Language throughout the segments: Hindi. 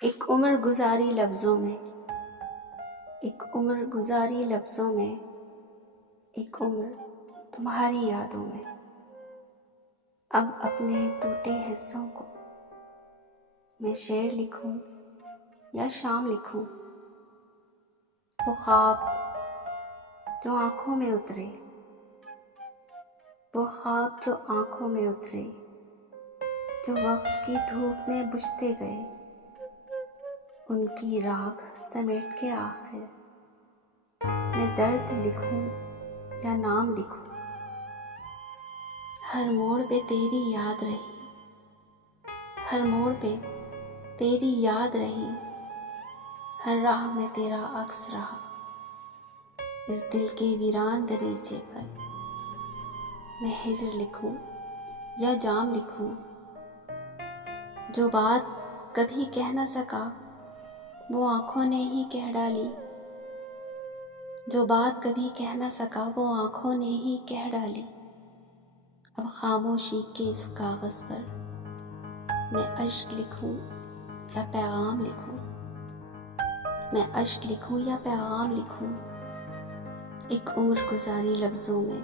एक उम्र गुजारी लफ्ज़ों में, एक उम्र गुजारी लफ्ज़ों में, एक उम्र तुम्हारी यादों में। अब अपने टूटे हिस्सों को मैं शेर लिखूं या शाम लिखूं। वो ख्वाब जो आँखों में उतरे, वो ख्वाब जो आँखों में उतरे, जो वक्त की धूप में बुझते गए, उनकी राख समेट के आखिर मैं दर्द लिखूं या नाम लिखूं। हर मोड़ पे तेरी याद रही, हर मोड़ पे तेरी याद रही, हर राह में तेरा अक्स रहा। इस दिल के वीरान दरीचे पर मैं हिज्र लिखूं या जाम लिखूं। जो बात कभी कह न सका वो आँखों ने ही कह डाली, जो बात कभी कह न सका वो आँखों ने ही कह डाली। अब खामोशी के इस कागज़ पर मैं अश्क लिखूं या पैगाम लिखूं, मैं अश्क लिखूं या पैगाम लिखूं। एक उम्र गुजारी लफ्ज़ों में,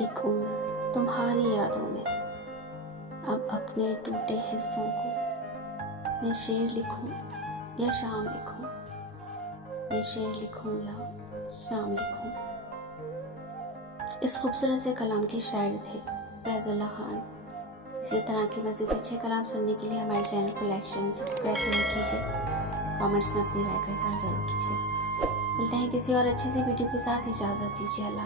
एक उम्र तुम्हारी यादों में। अब अपने टूटे हिस्सों को मैं शेर लिखूं या शाम लिखूं, मैं शेर लिखूं या शाम लिखूं। इस खूबसूरत से कलाम के शायर थे फैज़ुल्लाह खान। इसी तरह के मज़ीद अच्छे कलाम सुनने के लिए हमारे चैनल को लाइक शेयर सब्सक्राइब जरूर कीजिए। कमेंट्स में अपनी राय का इज़हार ज़रूर कीजिए। मिलते हैं किसी और अच्छी सी वीडियो के साथ। इजाज़त दीजिए। अल्लाह।